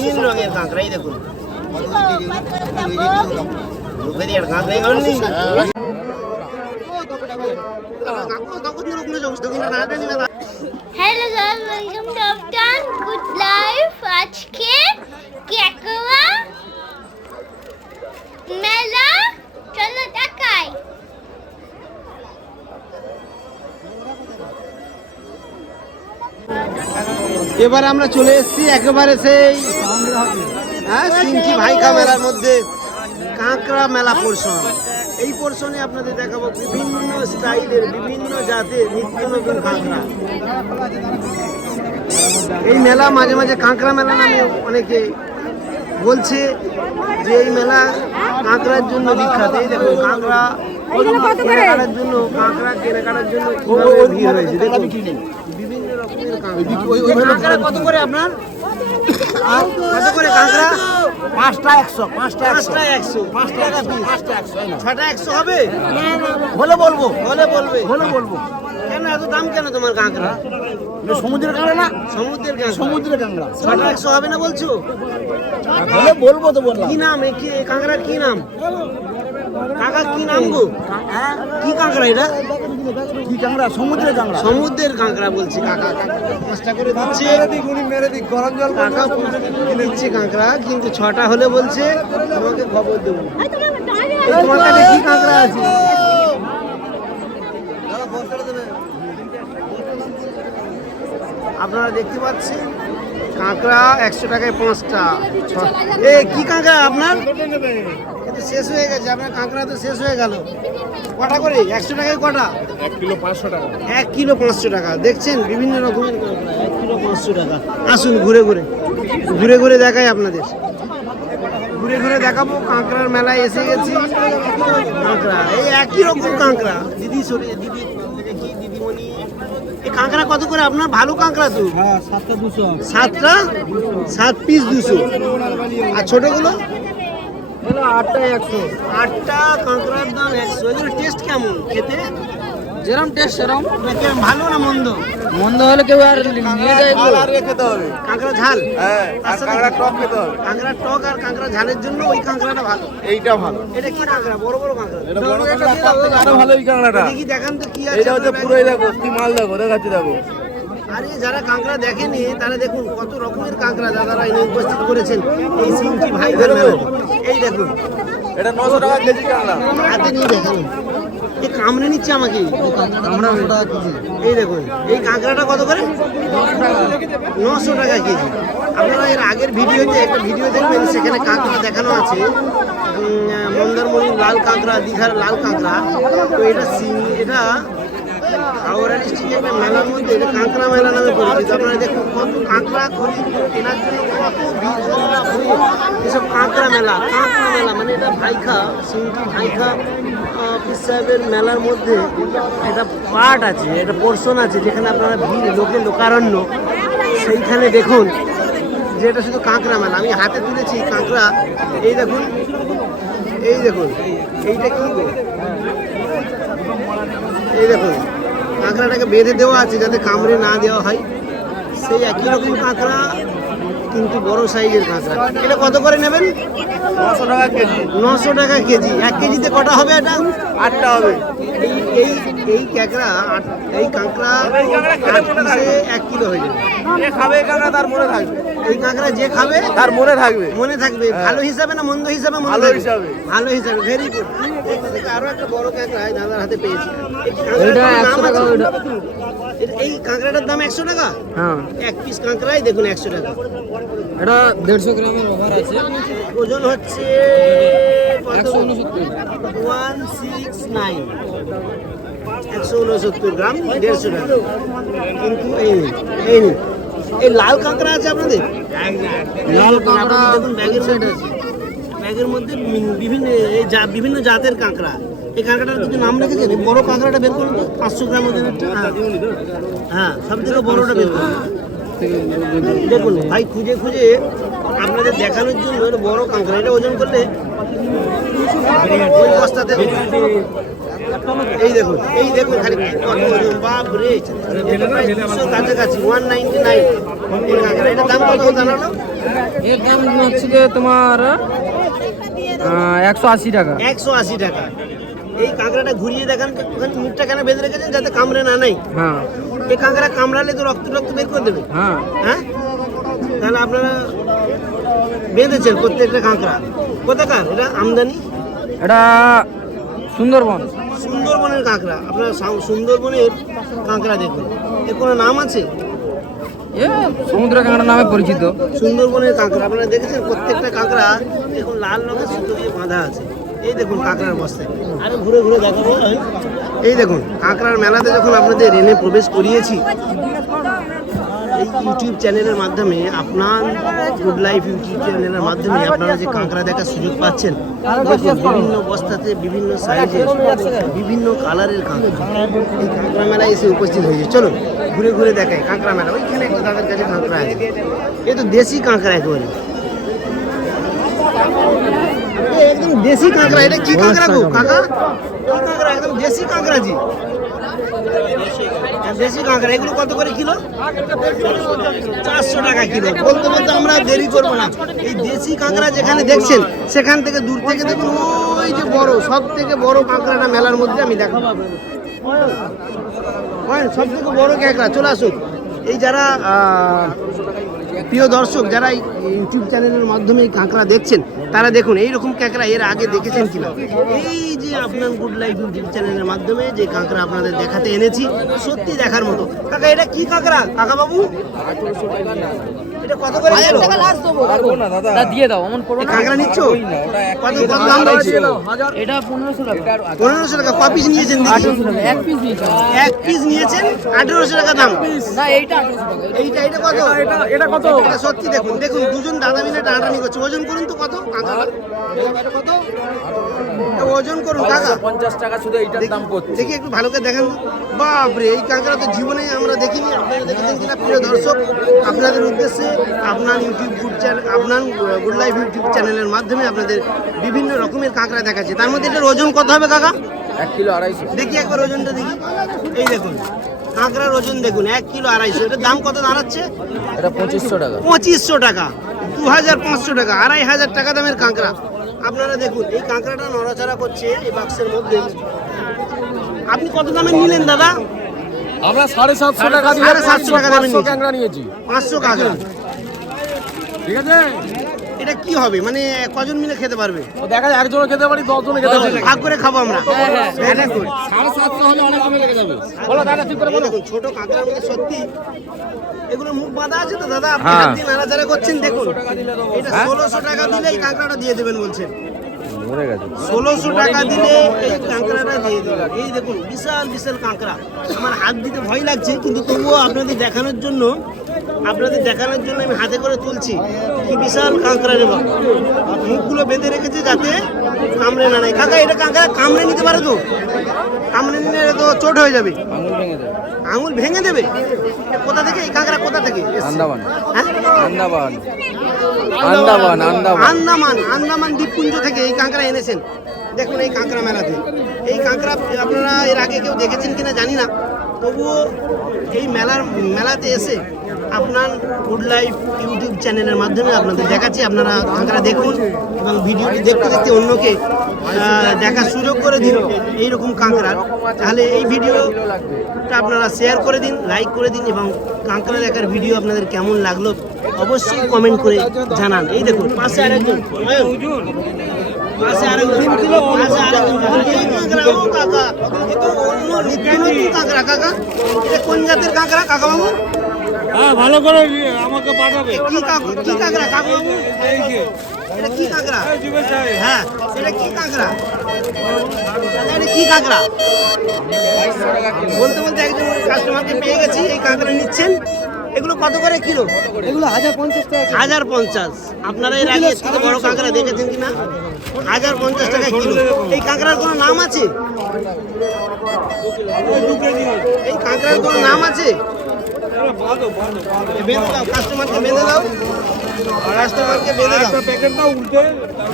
নীল রঙের কাঁকড়া, এই দেখুন hello guys, welcome to after good life. আজকে কেকড়া মেলা, চলো দেখাই। এবার আমরা চলে এসেছি একেবারে সেই সিংকি ভাইকা মেলার মধ্যে কাঁকড়া মেলা পোর্শন। এই পোর্শনে আপনাদের দেখাবো বিভিন্ন স্টাইলের বিভিন্ন জাতের নিত্য নতুন কাঁকড়া। এই মেলা মাঝে মাঝে কাঁকড়া মেলা নামে অনেকে বলছে যে এই মেলা কাঁকড়ার জন্য বিখ্যাত। এই দেখুন কাঁকড়া কেনাকাটার জন্য, কাঁকড়া কেনাকাটার জন্য কিভাবে ভিড় হয়েছে দেখুন। বিভিন্ন রকমের কাঁকড়া। কত করে আপনার? কত করে কাঁকড়া? 5টা 100, 5টা 100, 5 টাকা পিস। 6টা 100 হবে? বলে বলবো, বলে বলবে। বলে বলবো। কেন এত দাম কেন তোমার কাঁকড়া? সমুদ্রের কাঁকড়া না, সমুদ্রের কাঁকড়া। সমুদ্রের কাঁকড়া। 6টা 100 হবে না বলছো? বলে বলবো তো বললাম। কি নাম? কি কাঁকড়ার কি নাম? কাকা কি নাম গো? কি কাঁকড়া এটা? কি কাঁকড়া? সমুদ্রের কাঁকড়া। সমুদ্রের কাঁকড়া বলছি কাকা। 5টা করে দিচ্ছে গরম জল কাকা, দিচ্ছে কাঁকড়া, কিন্তু 6টা হলে বলছে তোমাকে খবর দেবো। এই তোমার কাছে কি কাঁকড়া আছে? আপনারা দেখতে পাচ্ছেন কাঁকড়া 100 টাকায় 5টা। এ কি কাঁকড়া আপনার? কিন্তু শেষ হয়ে গেছে আপনার কাঁকড়া, তো শেষ হয়ে গেল। কটা করে? 100 টাকায় কটা? 1 কিলো 500 টাকা। 1 কিলো 500 টাকা। দেখছেন বিভিন্ন রকমের কাঁকড়া, 1 কিলো 500 টাকা। আসুন ঘুরে ঘুরে ঘুরে ঘুরে দেখাই আপনাদের, ঘুরে ঘুরে দেখাবো। কাঁকড়ার মেলায় এসে গেছি। কাঁকড়া এই একই রকম কাঁকড়া। দিদি সরে, দিদি দেখি, দিদিমণি এই কাঁকড়া কত করে আপনার? ভালো কাঁকড়া তো। 7টা 200। 7টা 7 পিস 200। আর ছোটগুলো? 8টা 100। 8টা কাঁকড়ার দাম 100। এগুলো টেস্ট কেমন খেতে? যেরকম টেস্ট সেরকম। ভালো না মন্দ? মন্দ হলে কেউ আর নিয়ে যায়। খেতে হবে কাঁকড়া ঝাল। হ্যাঁ, আর কাঁকড়া টক খেতে হবে। কাঁকড়া টক আর কাঁকড়া ঝালের জন্য ওই কাঁকড়াটা ভালো। এইটা ভালো। এটা কি কাঁকড়া? বড় বড় কাঁকড়া। এটা বড় কাঁকড়া আরো ভালো। এই কাঁকড়াটা দেখি দেখান তো কি আছে। এইটা হচ্ছে পুরোই দেখো কি মাল দেখো, দেখাচ্ছি দেখো। আরে যারা কাঁকড়া দেখেনি তারা দেখুন কত রকমের কাঁকড়া দাদারা এনে উপস্থিত করেছেন এই সিংকি ভাইদের মেলায়। এই দেখুন এটা 900 টাকা কেজি কাঁকড়া। হাতে নিয়ে দেখান। এই কামড়ে নিচ্ছে আমাকে। এই দেখুন এই কাঁকড়াটা কত করে? 900 টাকা কেজি। আপনারা এর আগের ভিডিওতে একটা ভিডিও দেখবেন, সেখানে কাঁকড়া দেখানো আছে। মন্দারমণির লাল কাঁকড়া, দীঘার লাল কাঁকড়া। তো এটা হাওড়া ডিস্ট্রিক্টের একটা মেলার মধ্যে এটা কাঁকড়া মেলা নামে পরিচিত। আপনারা দেখুন কত কাঁকড়া খরিদ কেনার জন্য কত ভিড় জমা হয়ে এসব কাঁকড়া মেলা। কাঁকড়া মেলা মানে এটা ভাইখা, সিংকি ভাইখা অফিস সাহেবের মেলার মধ্যে একটা পার্ট আছে, একটা পোর্শন আছে যেখানে আপনারা ভিড়, লোকারণ্য। সেইখানে দেখুন যে এটা শুধু কাঁকড়া মেলা। আমি হাতে তুলেছি কাঁকড়া। এই দেখুন, এই দেখুন এইটা কি গো? এই দেখুন কাঁকড়াটাকে বেঁধে দেওয়া আছে যাতে কামড়ে না দেওয়া হয়। সেই একই রকম কাঁকড়া কিন্তু বড় সাইজের কাঁকড়া। এটা কত করে নেবেন? 900 টাকা কেজি। 900 টাকা কেজি। 1 কেজিতে কটা হবে এটা? 8টা হবে। এই কাঁকড়া, এই কাঁকড়া 8 পিসে 1 কিলো হয়ে যাবে। যে খাবে এই কাঁকড়া তার মনে থাকবে। এই কাঁকড়া যে খাবে তার মনে থাকবে। মনে থাকবে। ভালো হিসাবে না মন্দ হিসাবে? ভালো হিসাবে। ভালো হিসাবে। Very good. আরো একটা বড় কাঁকড়া দাদার হাতে পেয়েছি। এটা 100 টাকা। এই কাঁকড়াটার দাম 100 টাকা। হ্যাঁ, 1 পিস কাঁকড়াই দেখুন 100 টাকা। এটা 150 গ্রামের ওভার আছে। ওজন হচ্ছে 169 গ্রাম, 150 টাকা। কিন্তু এই লাল কাঁকড়া আছে আপনাদের? লাল কাঁকড়া দেখুন ব্যাগের মধ্যে আছে। ব্যাগের মধ্যে বিভিন্ন জাতের কাঁকড়া। এই কাঁকড়াটার কিছু নাম রেখেছেন? এই বড় কাঁকড়াটা বের করুন, 500 গ্রাম ওজনের। হ্যাঁ, সব থেকে বড়টা বের করুন। দেখুন ভাই খুঁজে খুঁজে আপনাদের দেখানোর জন্য এটা বড় কাঁকড়া। এটা ওজন করলে ওই বস্তাতে এই দেখুন খালি কত ওজন, বাপ রে, এটা প্রায় 200 কাছাকাছি, 199 এই কাঁকড়া। এটার দাম কত জানালো? এর দাম হচ্ছে যে তোমার 180 টাকা। 180 টাকা। এই কাঁকড়াটা ঘুরিয়ে দেখান, মুখটা কেন বেঁধে রেখেছেন যাতে কামড়ে না নেই? হ্যাঁ এই কাঁকড়া কামড়ালে তো রক্ত বের করে দেবে। হ্যাঁ হ্যাঁ, তাহলে আপনারা বেঁধেছেন প্রত্যেকটা কাঁকড়া। কোথাকার এটা আমদানি? এটা সুন্দরবন। সুন্দরবনের কাঁকড়া। আপনারা সুন্দরবনের কাঁকড়া দেখুন, এর কোনো নাম আছে? এ সমুদ্র কাঁকড়া নামে পরিচিত। সুন্দরবনের কাঁকড়া আপনারা দেখেছেন, প্রত্যেকটা কাঁকড়া দেখুন লাল রঙের সুতো দিয়ে বাঁধা আছে। এই দেখুন কাঁকড়ার বস্তায়, আরে ঘুরে ঘুরে দেখাবো। এই দেখুন কাঁকড়ার মেলাতে যখন আপনাদের এনে প্রবেশ করিয়েছি, এই ইউটিউব চ্যানেলের মাধ্যমে, আপনার গুড লাইফ ইউটিউব চ্যানেলের মাধ্যমে আপনারা যে কাঁকড়া দেখার সুযোগ পাচ্ছেন, দেখুন বিভিন্ন বস্তাতে বিভিন্ন সাইজের বিভিন্ন কালারের কাঁকড়া এই কাঁকড়া মেলায় এসে উপস্থিত হয়েছে। চলো ঘুরে ঘুরে দেখাই কাঁকড়া মেলা। ওইখানে একটা তাদের কাছে কাঁকড়া আছে, এ তো দেশি কাঁকড়া একেবারে, একদম দেশি কাঁকড়া। এটা কি কাঁকড়া গো কাকা? কি কাঁকড়া? একদম দেশি কাঁকড়া জি, দেশি কাঁকড়া। এগুলো কত করে কিলো? 400 টাকা কিলো। বলতে বলতে আমরা দেরি করবো না, এই দেশি কাঁকড়া যেখানে দেখছেন সেখান থেকে দূর থেকে দেখুন ওই যে বড়, সব থেকে বড় কাঁকড়াটা মেলার মধ্যে আমি দেখাবো। সব থেকে বড় কাঁকড়া, চলে আসুন। এই যারা প্রিয় দর্শক, যারা ইউটিউব চ্যানেলের মাধ্যমে এই কাঁকড়া দেখছেন, তারা দেখুন এইরকম কাঁকড়া এর আগে দেখেছেন কিনা। এই যে আপনার গুড লাইফ ইউটিউব চ্যানেলের মাধ্যমে যে কাঁকড়া আপনাদের দেখাতে এনেছি, সত্যি দেখার মতো। কাকা এটা কি কাঁকড়া কাকা বাবু? এটা কত করে কিলো? দাদা দিয়ে দাও, অমন করো এই না। কাঁকড়া নিচ্ছ? কত কত দাম বলছে? এটা 1500 টাকা। 1500 টাকা। ক পিস নিয়েছেন দেখি? 1800 টাকা এক পিস নিয়েছি। এক পিস নিয়েছেন, 1800 টাকা দাম। না এইটা 1800 টাকা। এটা কত? এটা কত? এটা সত্যি দেখুন, দেখুন দুজন দাদা মিলে টানাটানি করছে। ওজন করুন তো কত কাঁকড়া? এটা কত? এটা ওজন করুন কাকা। 50 টাকা শুধু এইটার দাম করছে। দেখি একটু ভালো করে দেখেন। বাপরে, এই কাঁকড়া তো জীবনে আমরা দেখিনি। আপনারা দেখেছেন কিনা প্রিয় দর্শক? আপনাদের উদ্দেশ্যে আপনার ইউটিউব আপনার গুড লাইফ ইউটিউব চ্যানেলের মাধ্যমে আপনাদের বিভিন্ন রকমের কাঁকড়া দেখাচ্ছে। তার মধ্যে এটার ওজন কত হবে কাকা? 1 কিলো 250। দেখি একবার ওজনটা দেখি। এই দেখুন কাঁকড়ার ওজন দেখুন, 1 কিলো 250। এটার দাম কত দাঁড়াচ্ছে? এটা 2500 টাকা। 2500 টাকা, 2500 টাকা, 2500 টাকা দামের কাঁকড়া। আপনারা দেখুন এই কাঁকড়াটা নড়াচড়া করছে এই বাক্সের মধ্যে। আপনি কত দামে নিলেন দাদা? আমরা 750 টাকা দিয়ে 750 টাকা দামে 500 কাঁকড়া নিয়েছি। 500 কাঁকড়া। ঠিক আছে, এটা কি হবে, মানে কজন মিলে খেতে পারবে? দেখা যায় একজনও খেতে পারি, 10 জনে খেতে পারি। ভাগ করে খাবো আমরা। Very good। 750 হলে অনেক সময় লেগে যাবে। বলো দাদা ঠিক করে এই বলো। দেখুন ছোট কাঁকড়ার মধ্যে সত্যি এগুলো মুখ বাঁধা আছে তো দাদা, আপনি হাত দিয়ে নাড়াচাড়া করছেন দেখুন। এটা 1600 টাকা দিলে এই কাঁকড়াটা দিয়ে দেবেন বলছেন। মরে গেছে। 1600 টাকা দিলে এই কাঁকড়াটা দিয়ে দেবেন। এই দেখুন বিশাল বিশাল কাঁকড়া। আমার হাত দিতে ভয় লাগছে, কিন্তু তবুও আপনাদের দেখানোর জন্য আমি হাতে করে তুলছি। কি বিশাল কাঁকড়া রে বাবা, মুখগুলো বেঁধে রেখেছে যাতে কামড়ে না নেয়। কাকা এটা কাঁকড়া কামড়ে নিতে পারে তো? কামড়ে নিলে তো চোট হয়ে যাবে, আঙুল ভেঙে যাবে। আঙুল ভেঙে দেবে। এ কোথা থেকে এই কাঁকড়া কোথা থেকে এসছে? আন্দামান। হ্যাঁ? আন্দামান। আন্দামান আন্দামান আন্দামান দ্বীপপুঞ্জ থেকে এই কাঁকড়া এনেছেন। দেখুন এই কাঁকড়া মেলাতে এই কাঁকড়া আপনারা এর আগে কেউ দেখেছেন কিনা জানি না, তবুও এই মেলাতে এসে আপনার গুড লাইফ ইউটিউব চ্যানেলের মাধ্যমে আপনাদের দেখাচ্ছি। আপনারা কাঁকড়া দেখুন এবং ভিডিওটি দেখতে দেখতে অন্যকে দেখার সুযোগ করে দিন এইরকম কাঁকড়ার। তাহলে এই ভিডিওটা আপনারা শেয়ার করে দিন, লাইক করে দিন এবং কাঁকড়া দেখার ভিডিও আপনাদের কেমন লাগলো অবশ্যই কমেন্ট করে জানান। এই দেখুন পাশে আরেকজন, পাশে আরেকজন কাঁকড়া। ও কাকা, এ তো অন্য নিত্য নতুন কাঁকড়া। কাকা এটা কোন জাতের কাঁকড়া কাকা বাবু? হ্যাঁ, ভালো করে আমাকে পাঠাবে। কি কাঁকড়া কাকা বাবু? এটা কি কাঁকড়া? হ্যাঁ, এটা কি কাঁকড়া? এটা কি কাঁকড়া? বলতে বলতে একজন কাস্টমারকে পেয়ে গেছি, এই কাঁকড়া নিচ্ছেন। এগুলো কত করে কিলো? এগুলো 1050 টাকা। 1050। আপনারা এর আগে এর থেকে বড় কাঁকড়া দেখেছেন কিনা? 1050 টাকা কিলো। এই কাঁকড়ার কোনো নাম আছে? এই কাঁকড়ার কোনো নাম আছে? বেঁধে দাও, কাস্টমারকে বেঁধে দাও, কাস্টমারকে বেঁধে দাও, প্যাকেটটা উল্টে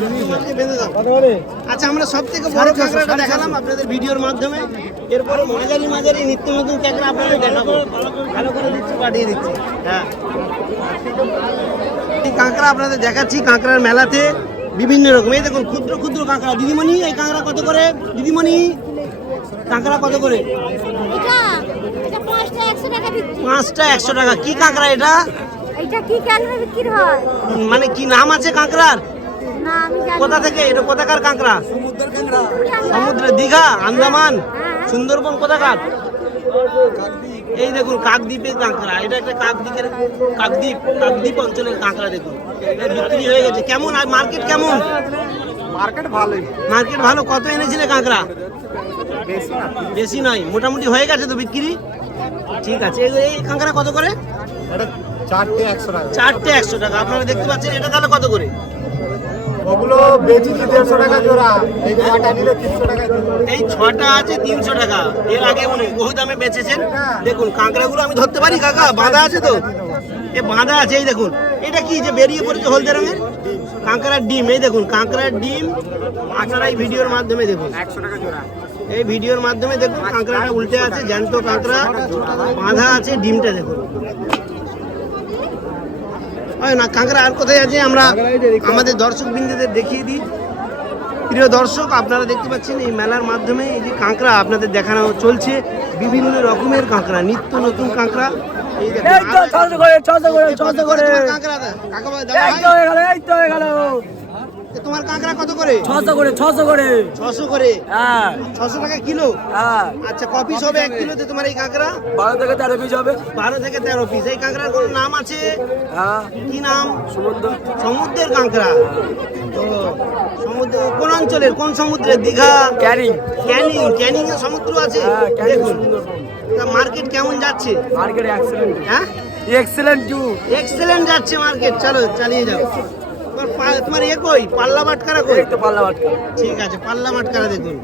কাস্টমারকে বেঁধে দাও। আচ্ছা, আমরা সব থেকে বড় কাঁকড়াটা দেখালাম আপনাদের ভিডিওর মাধ্যমে। এরপরে মাঝারি মাঝারি নিত্য নতুন কাঁকড়া আপনাদের দেখাবো, ভালো করে দিচ্ছি, পাঠিয়ে দিচ্ছি। হ্যাঁ, এই কাঁকড়া আপনাদের দেখাচ্ছি কাঁকড়ার মেলাতে বিভিন্ন রকম। এই দেখুন ক্ষুদ্র ক্ষুদ্র কাঁকড়া। দিদিমণি, এই কাঁকড়া কত করে? দিদিমণি, কাঁকড়া কত করে? এটা 5টা 100 টাকা বিক্রি। 5টা 100 টাকা। কি কাঁকড়া এটা? এটা কি কালারে বিক্রি হয়? মানে কি নাম আছে কাঁকড়ার? না আমি জানি কোথা থেকে? এটা কোথাকার কাঁকড়া? সমুদ্র, দীঘা, আন্দামান, সুন্দরবন, কোথাকার? এই দেখুন কাকদ্বীপের কাঁকড়া। এটা একটা কাকদ্বীপ অঞ্চলের কাঁকড়া। দেখুন এটা বিক্রি হয়ে গেছে। কেমন আর মার্কেট কেমন? মার্কেট ভালোই। মার্কেট ভালো। কত এনেছিলে কাঁকড়া? বেশি নয়, মোটামুটি হয়ে গেছে তো বিক্রি। ঠিক আছে। এই কাঁকড়া কত করে? এটা 4টে 100 টাকা। 4টে 100 টাকা। আপনারা দেখতে পাচ্ছেন। এটা তাহলে কত করে? ওগুলো বেচেছি 150 টাকা জোড়া। এই 6টা নিলে 300 টাকা। এই 6টা আছে 300 টাকা। এর আগে উনি বহু দামে বেচেছেন। দেখুন কাঁকড়াগুলো আমি ধরতে পারি কাকা? বাঁধা আছে তো? এ বাঁধা আছে। এই দেখুন এটা কি যে বেরিয়ে পড়েছে হলদে রঙের? কাঁকড়ার ডিম। এই দেখুন কাঁকড়ার ডিম। আপনারা এই ভিডিওর মাধ্যমে দেখুন, 100 টাকা জোড়া। এই ভিডিওর মাধ্যমে দেখুন কাঁকড়াটা উল্টে আছে, জ্যান্ত কাঁকড়া বাঁধা আছে, ডিমটা দেখুন। হয় না কাঁকড়া আর কোথায় আছে আমরা আমাদের দর্শক বিন্দুদের দেখিয়ে দিই। প্রিয় দর্শক, আপনারা দেখতে পাচ্ছেন এই মেলার মাধ্যমে এই যে কাঁকড়া আপনাদের দেখানো চলছে। বিভিন্ন রকমের কাঁকড়া, নিত্য নতুন কাঁকড়া। এই দেখুন কাঁকড়া কাকা ভাই দাও। তোমার কাঁকড়া কত করে? 600 করে 600 করে। 600 করে। হ্যাঁ 600 টাকা কিলো। হ্যাঁ। আচ্ছা, ক পিস হবে 1 কিলোতে তোমার এই কাঁকড়া? 12 থেকে 13 পিস হবে। 12 থেকে 13 পিস। এই কাঁকড়ার কোনো নাম আছে? হ্যাঁ কি নাম? সমুদ্র। সমুদ্রের কাঁকড়া। তো সমুদ্র কোন অঞ্চলের? কোন সমুদ্রের? দীঘা, ক্যারিং। ক্যানিং এ সমুদ্র আছে। হ্যাঁ, ক্যানিং দেখুন সুন্দরবন। তা মার্কেট কেমন যাচ্ছে? Market excellent. হ্যাঁ, এক্সেলেন্ট টু। এক্সেলেন্ট যাচ্ছে মার্কেট। চলো চালিয়ে যাও। তোমার এ কই? পাল্লা বাটকারা কই? একটু পাল্লা বাটকা। ঠিক আছে, পাল্লা বাটকারা দেখুন।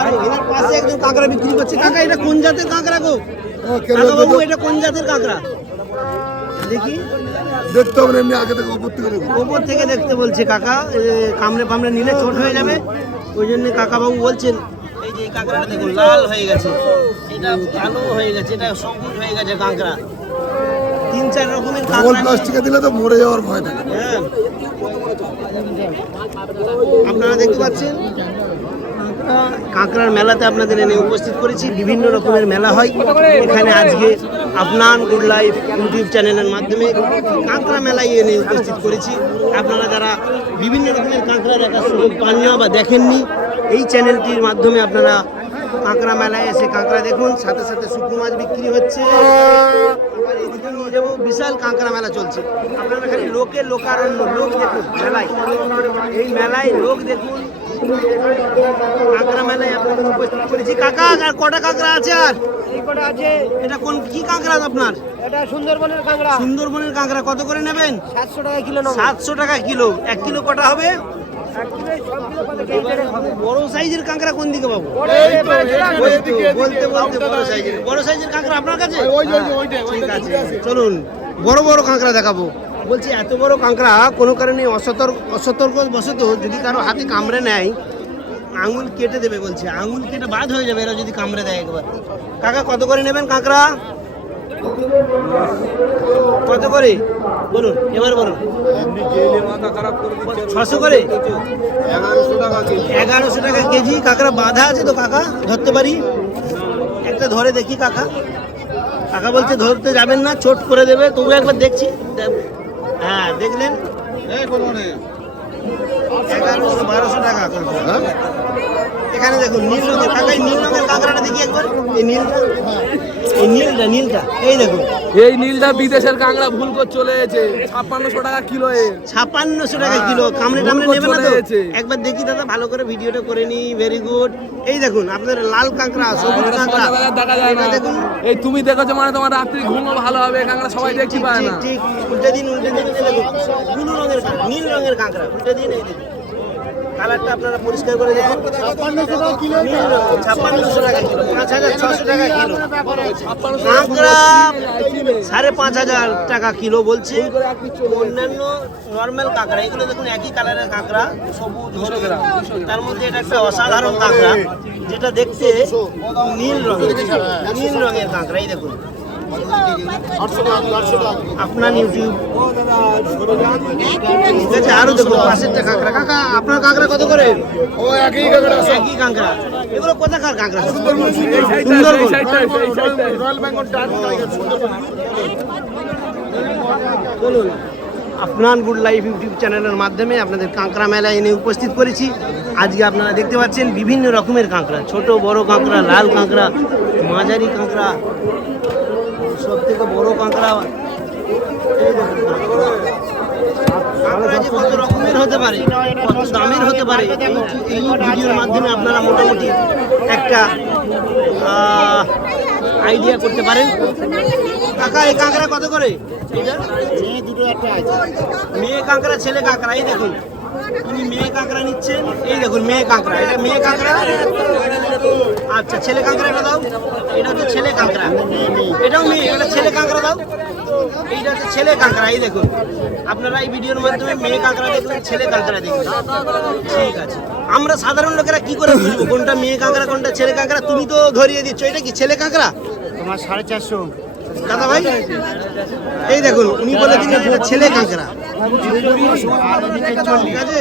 আর এনার পাশে একজন কাঁকড়া বিক্রি করছে। কাকা এটা কোন জাতের কাঁকড়া গো? কাকা বাবু এটা কোন জাতের কাঁকড়া? দেখি দেখতে হবে না, এমনি আগে থেকে উপর থেকে দেখুন। ওপর থেকে দেখতে বলছে কাকা। কামড়ে ফামড়ে নিলে চোট হয়ে যাবে, ওই জন্য কাকাবাবু বলছেন। এই যে এই কাঁকড়াটা দেখুন লাল হয়ে গেছে, এটা কালো হয়ে গেছে, এটা সবুজ হয়ে গেছে কাঁকড়া। 3-4 রকমের ডবল কাঁকড়া। প্লাস্টিকে দিলে তো মরে যাওয়ার ভয় থাকে। হ্যাঁ, আপনারা দেখতে পাচ্ছেন কাঁকড়ার মেলাতে আপনাদের এনে উপস্থিত করেছি। বিভিন্ন রকমের মেলা হয় এখানে। আজকে আফনান গুড লাইফ ইউটিউব চ্যানেলের মাধ্যমে কাঁকড়া মেলায় এনে উপস্থিত করেছি। আপনারা যারা বিভিন্ন রকমের কাঁকড়া দেখার সুযোগ পাননি বা দেখেননি, এই চ্যানেলটির মাধ্যমে আপনারা কাঁকড়া মেলায় এসে কাঁকড়া দেখুন। সাথে সাথে শুকনো মাছ বিক্রি হচ্ছে। আবার এদিকে নিয়ে যাবো, বিশাল কাঁকড়া মেলা চলছে। আপনারা খালি লোকারণ্য লোক দেখুন মেলায়। এই মেলায় লোক দেখুন। কাঁকড়া মেলায় আপনাদের উপস্থিত করেছি। কাকা আর কটা কাঁকড়া আছে? আর এই কটা আছে। এটা কোন কি কাঁকড়া আপনার? এটা সুন্দরবনের কাঁকড়া। সুন্দরবনের কাঁকড়া কত করে নেবেন? 700 টাকা কিলো নেব। 700 টাকা কিলো। 1 কিলো কটা হবে? 1 কিলো সব কিলো কত কেজি হবে? বড় সাইজের কাঁকড়া কোন দিকে পাবো? বলতে বড় সাইজের কাঁকড়া আপনার কাছে? ঠিক আছে, চলুন বড় বড় কাঁকড়া দেখাবো। বলছি এত বড় কাঁকড়া কোনো কারণে অসতর্ক বশত যদি কারো হাতে কামড়ে নেয়, আঙুল কেটে দেবে বলছে। আঙুল কেটে বাদ হয়ে যাবে এরা যদি কামড়ে দেয় একবার। কাকা কত করে নেবেন কাঁকড়া? কত করে বলুন, এবার বলুন। 600 করে। 1100 টাকা কেজি। কাঁকড়া বাঁধা আছে তো কাকা? ধরতে পারি? একটা ধরে দেখি কাকা। কাকা বলছে ধরতে যাবেন না, চোট করে দেবে। তবু একবার দেখছি। হ্যাঁ, দেখলেন 1100-1200 টাকা কাঁকড়া। এখানে দেখুন নীল রঙের কাকা। এই নীল রঙের কাঁকড়াটা দেখি একবার। এই নীলটা, নীলটা এই দেখুন। এই নীলটা বিদেশের কাঁকড়া ভুল করে চলে এসেছে। 5600 টাকা কিলো। 5600 টাকা কিলো। কামড়ে টামড়ে নেবে না তো? একবার দেখি দাদা, ভালো করে ভিডিওটা করে নি। Very good. এই দেখুন আপনার লাল কাঁকড়া, সবুজ কাঁকড়া দেখা যায় না। দেখুন। এই তুমি দেখেছো মানে তোমার রাত্রি ঘুমও ভালো হবে। কাঁকড়া সবাই দেখতে ঠিক, পায় ঠিক, না। ঠিক। উল্টে দিন এই দেখুন। ব্লু রঙের কাঁকড়া, নীল রঙের কাঁকড়া। উল্টে দিন এই দেখুন। কালারটা আপনারা পরিষ্কার করে দেখুন। 5600 টাকা কিলো, 5600 টাকা কিলো। কাঁকড়া 5500 টাকা কিলো বলছে। অন্যান্য নর্মাল কাঁকড়া, এগুলো দেখুন একই কালারের কাঁকড়া, সবুজ হলুদ, তার মধ্যে এটা একটা অসাধারণ কাঁকড়া, যেটা দেখতে নীল রঙের কাঁকড়া। এই দেখুন আপনার ইউটিউব, ঠিক আছে। আরো দেখুন পাশেরটা কাঁকড়া। কাকা আপনার কাঁকড়া কত করে? ও একই কাঁকড়া একই কাঁকড়া। এগুলো কোথাকার কাঁকড়া? সুন্দরবন। রয়্যাল বেঙ্গল টাইগার বলুন, আফনান গুড লাইফ ইউটিউব চ্যানেলের মাধ্যমে আপনাদের কাঁকড়া মেলায় এনে উপস্থিত করেছি। আজকে আপনারা দেখতে পাচ্ছেন বিভিন্ন রকমের কাঁকড়া, ছোট বড় কাঁকড়া, লাল কাঁকড়া, মাঝারি কাঁকড়া, সব থেকে বড় কাঁকড়া। এই দেখুন কাঁকড়া যে কত রকমের হতে পারে, কত দামের হতে পারে, এই ভিডিওর মাধ্যমে আপনারা মোটামুটি একটা আইডিয়া করতে পারেন। কাকা এই কাঁকড়া কত করে? মেয়ে কাঁকড়া, ছেলে কাঁকড়া। এই দেখুন তুমি মেয়ে কাঁকড়া নিচ্ছেন। এই দেখুন মেয়ে কাঁকড়া, এটা মেয়ে কাঁকড়া। আচ্ছা ছেলে কাঁকড়া এটা দাও। এটা হচ্ছে ছেলে কাঁকড়া, এটাও মেয়ে, এটা ছেলে কাঁকড়া দাও। এইটা হচ্ছে ছেলে কাঁকড়া। এই দেখুন আপনারা এই ভিডিওর মাধ্যমে মেয়ে কাঁকড়া দেখবেন, ছেলে কাঁকড়া দেখবেন, ঠিক আছে। আমরা সাধারণ লোকেরা কি করে বুঝবো কোনটা মেয়ে কাঁকড়া কোনটা ছেলে কাঁকড়া? তুমি তো ধরিয়ে দিচ্ছ। এটা কি ছেলে কাঁকড়া? তোমার 450 দাদা ভাই এই দেখুন উনি বলে দিলেন এটা ছেলে কাঁকড়া, ঠিক আছে,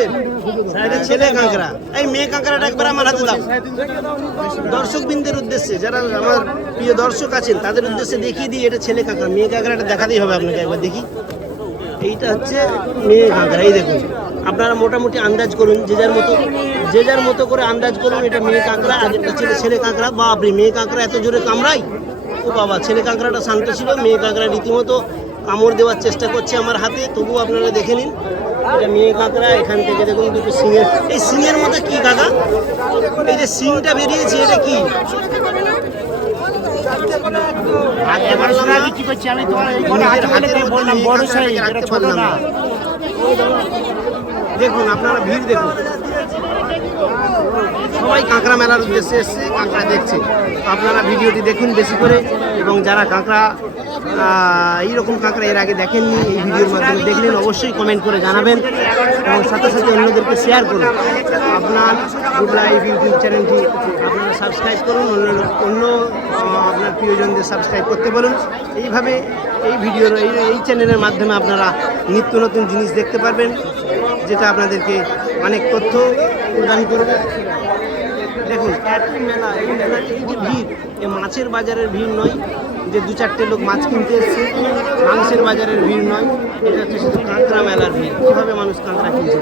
এটা ছেলে কাঁকড়া। এই মেয়ে কাঁকড়াটা একবার আমার হাতে দাও। দর্শক বৃন্দের উদ্দেশ্যে, যারা আমার প্রিয় দর্শক আছেন তাদের উদ্দেশ্যে দেখিয়ে দিই এটা ছেলে কাঁকড়া। মেয়ে কাঁকড়াটা দেখাতেই হবে আপনাকে, একবার দেখি। এইটা হচ্ছে মেয়ে কাঁকড়া। এই দেখুন আপনারা মোটামুটি আন্দাজ করুন, যে যার মতো করে আন্দাজ করুন। এটা মেয়ে কাঁকড়া, আগেরটা ছিল ছেলে কাঁকড়া। বাপরে, মেয়ে কাঁকড়া এত জোরে কামড়াই! ও বাবা, ছেলে কাঁকড়াটা শান্ত ছিল, মেয়ে কাঁকড়া রীতিমতো কামড় দেওয়ার চেষ্টা করছে আমার হাতে। তবুও আপনারা দেখে নিন এটা মেয়ে কাঁকড়া। এখান থেকে দেখুন দুটো সিংয়ের, এই সিংয়ের মতো কি কাকা? এই যে সিংটা বেরিয়েছে এটা কি? দেখুন আপনারা ভিড় দেখুন, সবাই কাঁকড়া মেলার উদ্দেশ্যে এসছে, কাঁকড়া দেখছে। আপনারা ভিডিওটি দেখুন বেশি করে, এবং যারা কাঁকড়া এইরকম কাঁকড়া এর আগে দেখেননি, এই ভিডিওর মাধ্যমে দেখলেন, অবশ্যই কমেন্ট করে জানাবেন এবং সাথে সাথে অন্যদেরকে শেয়ার করুন। আপনার গুড লাইফ ইউটিউব চ্যানেলটি আপনারা সাবস্ক্রাইব করুন, অন্য আপনার প্রিয়জনদের সাবস্ক্রাইব করতে বলুন। এইভাবে এই ভিডিওর এই চ্যানেলের মাধ্যমে আপনারা নিত্য নতুন জিনিস দেখতে পারবেন, যেটা আপনাদেরকে অনেক তথ্য প্রদান করবে। দেখুন এত মেলা, এই মেলার এই যে ভিড়, এ মাছের বাজারের ভিড় নয় যে দু চারটে লোক মাছ কিনতে এসছে, মাংসের বাজারের ভিড় নয়, এটা হচ্ছে শুধু কাঁকড়া মেলার ভিড়। কীভাবে মানুষ কাঁকড়া কিনছে।